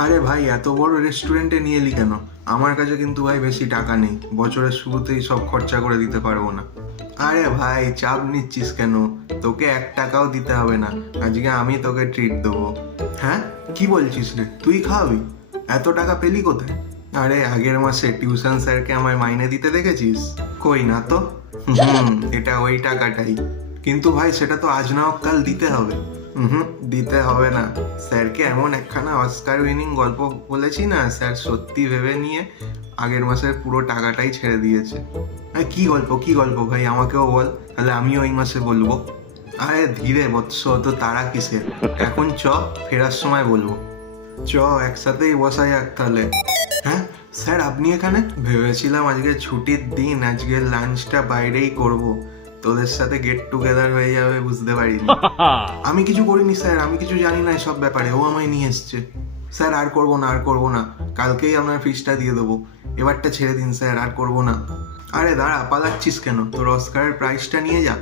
আরে ভাই, এত বড় রেস্টুরেন্টে নিয়ে এলি কেন? আমার কাছে কিন্তু ভাই বেশি টাকা নেই, বছরের শুরুতেই সব খরচা করে দিতে পারবো না। আরে ভাই, চাপ নিচ্ছিস কেন? তোকে 1 টাকাও দিতে হবে না, আজকে আমি তোকে ট্রিট দেবো। হ্যাঁ, কি বলছিস রে? তুই খাওয়াবি? এত টাকা পেলি কোথায়? আরে আগের মাসে টিউশন স্যারকে আমায় মাইনে দিতে দেখেছিস? কই না তো। এটা ওই টাকাটাই। কিন্তু ভাই, সেটা তো আজ না হোক কাল দিতে হবে। হুম, দিতে হবে না। স্যারকে এমন একখানা অস্কার উইনিং গল্প বলেছি না, স্যার সত্যি ভেবে নিয়ে আগের মাসের পুরো টাকাটাই ছেড়ে দিয়েছে। আরে কি গল্প, কি গল্প ভাই, আমাকেও বল, তাহলে আমিও ওই মাসে বলবো। আরে ধীরে বৎস, তো তারা কিসের? এখন চ, ফেরার সময় বলবো। চ, একসাথেই বসা যাক তাহলে। হ্যাঁ স্যার, আপনি এখানে? ভেবেছিলাম আজকে ছুটির দিন, আজকে লাঞ্চটা বাইরেই করব, তোদের সাথে গেট টুগেদার হয়ে যাবে, বুঝতে পারিনি। আমি কিছু করিনি স্যার, আমি কিছু জানি না এসব ব্যাপারে, ও আমায় নিয়ে এসছে। স্যার আর করবো না, আর করবো না, কালকেই আপনার ফিসটা দিয়ে দেবো, এবারটা ছেড়ে দিন স্যার, আর করবো না। আরে দাঁড়া, পালাচ্ছিস কেন? তোর অস্কারের প্রাইজটা নিয়ে যা।